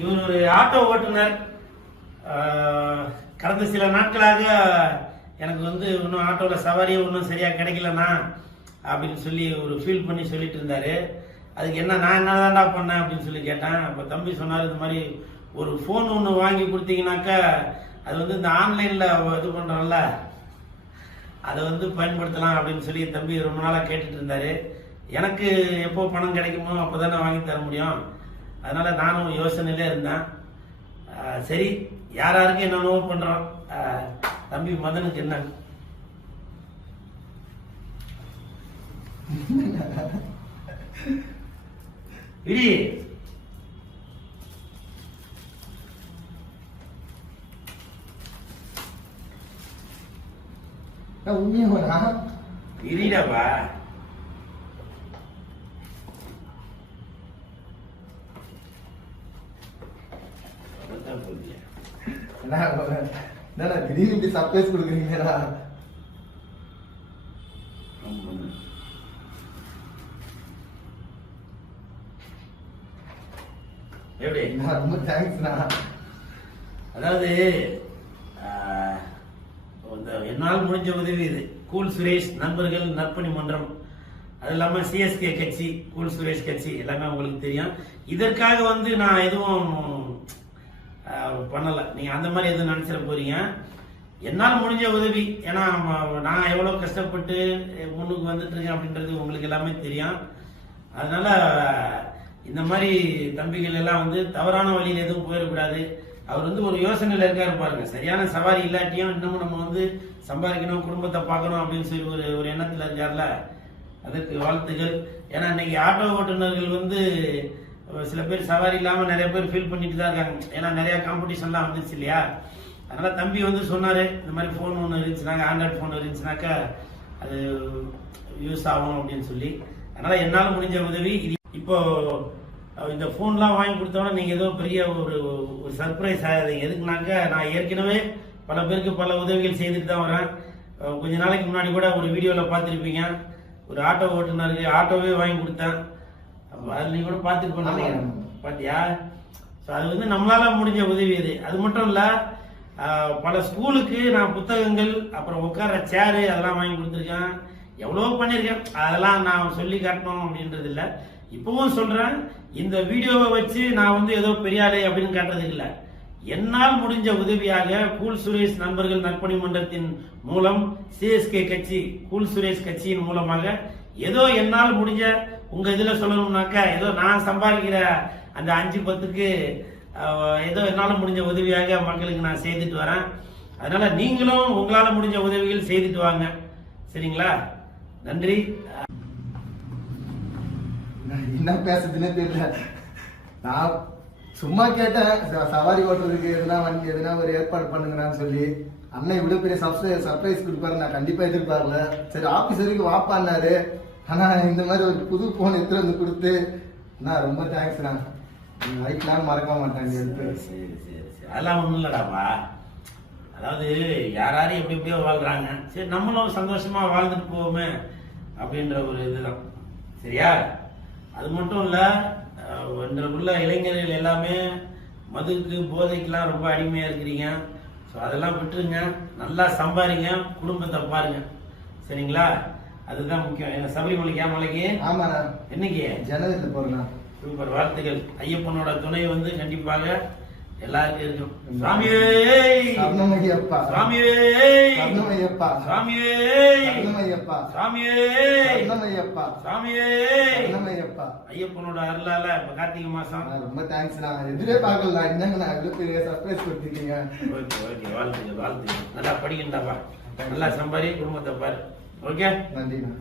இவர் ஒரு ஆட்டோ ஓட்டுநர் கடந்த சில நாட்களாக எனக்கு வந்து இன்னும் ஆட்டோவில் சவாரியே ஒன்றும் சரியாக கிடைக்கலண்ணா அப்படின்னு சொல்லி ஒரு ஃபீல் பண்ணி சொல்லிட்டு இருந்தார். அதுக்கு என்ன நான் என்னதான்டா பண்ணேன் அப்படின்னு சொல்லி கேட்டேன். அப்போ தம்பி சொன்னார் இந்த மாதிரி ஒரு ஃபோன் ஒன்று வாங்கி கொடுத்தீங்கன்னாக்கா அது வந்து இந்த ஆன்லைனில் இது பண்ணுறோம்ல அதை வந்து பயன்படுத்தலாம் அப்படின்னு சொல்லி தம்பி ரொம்ப நாளாக கேட்டுட்டு இருந்தார். எனக்கு எப்போ பணம் கிடைக்குமோ அப்போ தானே வாங்கி தர முடியும். அதனால நானும் யோசனையிலே இருந்தேன். சரி யார் யாருக்கு என்னென்னவோ பண்ணுறோம் தம்பி மதனுக்கு என்ன? இடி. உண்மையா இடிடாப்பா என்னடா திடீர்னு சர்ப்ரைஸ் கொடுக்குறீங்கடா. எப்படி? ரொம்ப தேங்க்ஸ்ண்ணா அதாவது என்னால் முடிஞ்ச உதவி இது. கூல் சுரேஷ் நண்பர்கள் நற்பணி மன்றம். அது இல்லாம சிஎஸ்கே கட்சி கூல் சுரேஷ் கட்சி எல்லாமே உங்களுக்கு தெரியும். இதற்காக வந்து நான் எதுவும் பண்ணலை. நீங்கள் அந்த மாதிரி எதுவும் நினச்சிட போறீங்க? என்னால் முடிஞ்ச உதவி. ஏன்னா நான் எவ்வளோ கஷ்டப்பட்டு முன்னுக்கு வந்துட்டுருக்கேன் அப்படின்றது உங்களுக்கு எல்லாமே தெரியும். அதனால இந்த மாதிரி தம்பிகள் எல்லாம் வந்து தவறான வழியில் எதுவும் போயிடக்கூடாது. அவர் வந்து ஒரு யோசனையில் இருக்காரு பாருங்க. சரியான சவாரி இல்லாட்டியும் இன்னமும் நம்ம வந்து சம்பாதிக்கணும் குடும்பத்தை பார்க்கணும் அப்படின்னு சொல்லி ஒரு ஒரு எண்ணத்தில் இருக்கார்ல? அதுக்கு வாழ்த்துக்கள் ஏன்னா இன்னைக்கு ஆட்டோ ஓட்டுநர்கள் வந்து சில பேர் சவாரி இல்லாமல் நிறைய பேர் ஃபீல் பண்ணிட்டு தான் இருக்காங்க. ஏன்னா நிறைய காம்படிஷன்லாம் வந்துச்சு இல்லையா? அதனால தம்பி வந்து சொன்னாரு இந்த மாதிரி ஃபோன் ஒன்று இருந்துச்சுனாக்க ஆண்ட்ராய்ட் ஃபோன் இருந்துச்சுனாக்கா அது யூஸ் ஆகும் அப்படின்னு சொல்லி. அதனால என்னால் முடிஞ்ச உதவி இது இப்போ இந்த ஃபோன்லாம் வாங்கி கொடுத்தோன்னா நீங்கள் ஏதோ பெரிய ஒரு ஒரு சர்ப்ரைஸ் ஆகாதீங்க. எதுக்குனாக்கா நான் ஏற்கனவே பல பேருக்கு பல உதவிகள் செய்துட்டு தான் வரேன் கொஞ்ச நாளைக்கு முன்னாடி கூட ஒரு வீடியோவில் பார்த்துருப்பீங்க. ஒரு ஆட்டோ ஓட்டுநருக்கு ஆட்டோவே வாங்கி கொடுத்தேன். நீங்க கூட பார்த்துட்டு. பண்ணீங்க பாத்தியா? ஸோ அது வந்து நம்மளால முடிஞ்ச உதவி அது அது மட்டும் இல்ல பல ஸ்கூலுக்கு நான் புத்தகங்கள் அப்புறம் உட்கார்ற சேரு அதெல்லாம் வாங்கி கொடுத்துருக்கேன். எவ்வளவோ பண்ணியிருக்கேன் அதெல்லாம் நான் சொல்லி காட்டணும் அப்படின்றது இல்ல. இப்பவும் சொல்றேன் இந்த வீடியோவை வச்சு நான் வந்து ஏதோ பெரிய ஆளு அப்படின்னு காட்டுறதுக்கு இல்ல. என்னால் முடிஞ்ச உதவியாக கூல் சுரேஷ் நண்பர்கள் நற்பணி மன்றத்தின் மூலம் சிஎஸ்கே கட்சி கூல் சுரேஷ் கட்சியின் மூலமாக ஏதோ என்னால் முடிஞ்ச உங்க இதுல சொல்லணும்னாக்கா ஏதோ நான் சம்பாதிக்கிற அந்த அஞ்சு பத்துக்கு ஏதோ என்னால் முடிஞ்ச உதவியாக மக்களுக்கு நான் செய்துட்டு வரேன். அதனால நீங்களும் உங்களால் முடிஞ்ச உதவிகள் செய்துட்டு வாங்க. சரிங்களா? நன்றி. நான் என்ன பேசுறதுன்னே தெரியல. நான் சும்மா கேட்டேன் சவாரி ஓட்டுறதுக்கு எதுனா வண்டி எதுனா ஒரு ஏற்பாடு பண்ணுங்கன்னு சொல்லி. அண்ணன் இவ்வளவு பெரிய சர்ப்ரைஸ் சர்ப்ரைஸ் கொடுப்பாரு நான் கண்டிப்பா எதிர்பார்க்கல. சரி ஆபீஸ் வரைக்கும் வாப்பான்னாரு ஆனா இந்த மாதிரி ஒரு புது போன் எடுத்துகிட்டு வந்து கொடுத்து நான் ரொம்ப தேங்க்ஸ்ண்ணா லைஃப்லாம் மறக்க மாட்டேன் சரி சரி சரி அதெல்லாம் ஒண்ணும் இல்லடாப்பா. அதாவது யாராரும் எப்படி எப்படியோ வாழ்றாங்க. சரி நம்மளும் சந்தோஷமா வாழ்ந்துட்டு போவோமே அப்படின்ற ஒரு இதுதான். சரியா? அது மட்டும் இல்ல உள்ள இன்றைக்குள்ள இளைஞர்கள் எல்லாமே மதுக்கு போதைக்கெல்லாம் ரொம்ப அடிமையா இருக்கிறீங்க. ஸோ அதெல்லாம் விட்டுருங்க. நல்லா சம்பாதிங்க குடும்பத்தை பாருங்க. சரிங்களா? அதுதான் முக்கியம். என்ன சபரிமலைக்கு மலைக்கு? ஆமாண்ணா. என்னைக்கு? ஜனவரியில் போறேண்ணா. சூப்பர். வாழ்த்துக்கள். ஐயப்பனோட துணை வந்து கண்டிப்பாக எல்லாருக்கும் இருக்கும் சாமியே! சரணமையப்பா சாமியே! சரணமையப்பா சாமியே! சரணமையப்பா சாமியே! சரணமையப்பா சாமியே! சரணமையப்பா ஐயப்பனோட அருளால இப்ப கார்த்திகை மாசம். ரொம்ப தேங்க்ஸ் நான் எதிரே பார்க்கல என்னங்க நான் இவ்வளவு பெரிய சர்ப்ரைஸ் கொடுத்துருக்கீங்க ஓகே ஓகே. வாழ்த்துக்கள் வாழ்த்துக்கள். நல்லா படிக்கண்டாப்பா நல்லா சம்பாரி குடும்பத்தை பாரு. ஓகே? நன்றிண்ணா.